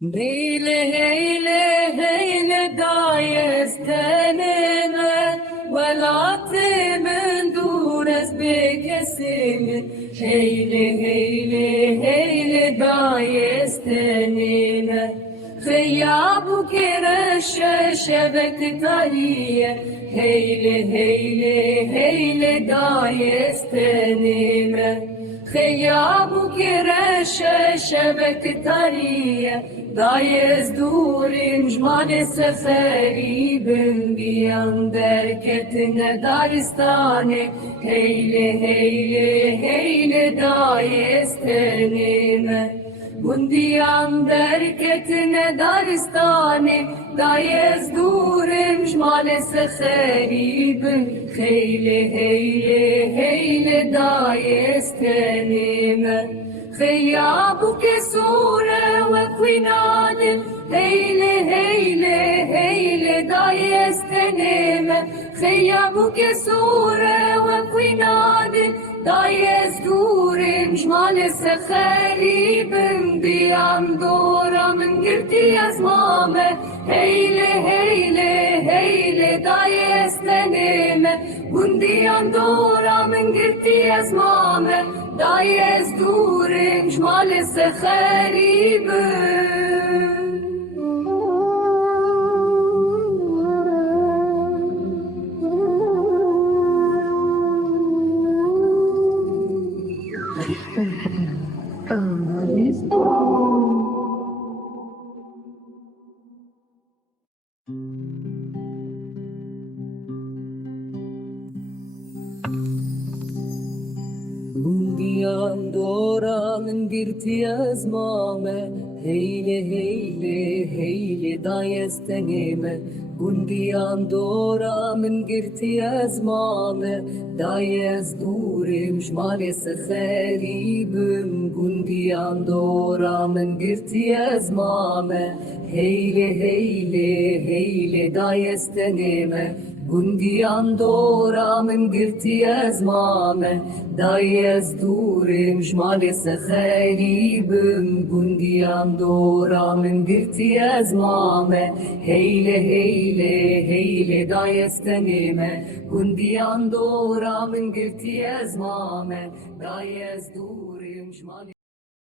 Heyle heyle heyle dayestenime Velatimin dures bekesimin Heyle heyle heyle dayestenime Kheyyabu kireşe şebekti tariye Heyle heyle heyle dayestenime Kheyyabu kireşe şebekti tariye Dayez durim jmane seferibim Biyan derketine daristane Heyle heyle heyle dayestenime Bundiyan derketine daristane Dayez durim jmane seferibim Heyle heyle heyle dayestenime Kheyyabu kesure ve kwinadim Heyle heyle heyle dayestenime Kheyyabu kesure ve kwinadim Dayez durim jmane sekheribim Biyan dora min girti azmame Heyle heyle heyle dayestenime Bundiyan dora min girti azmame Dayez durim jmale sekheribim Bundiyan doranın girti azmame Heyle heyle heyle dayestenime Bundiyan doramın girti azmame Dayez durim jmale sekheribim Bundiyan doramın girti azmame Heyle heyle heyle dayestenime Bundiyan doramın girti azmame Dayez durim jmale sekheribim Bundiyan doramın girti azmame Heyle heyle heyle dayestenime Bundiyan doramın girti azmame Dayez durim jmale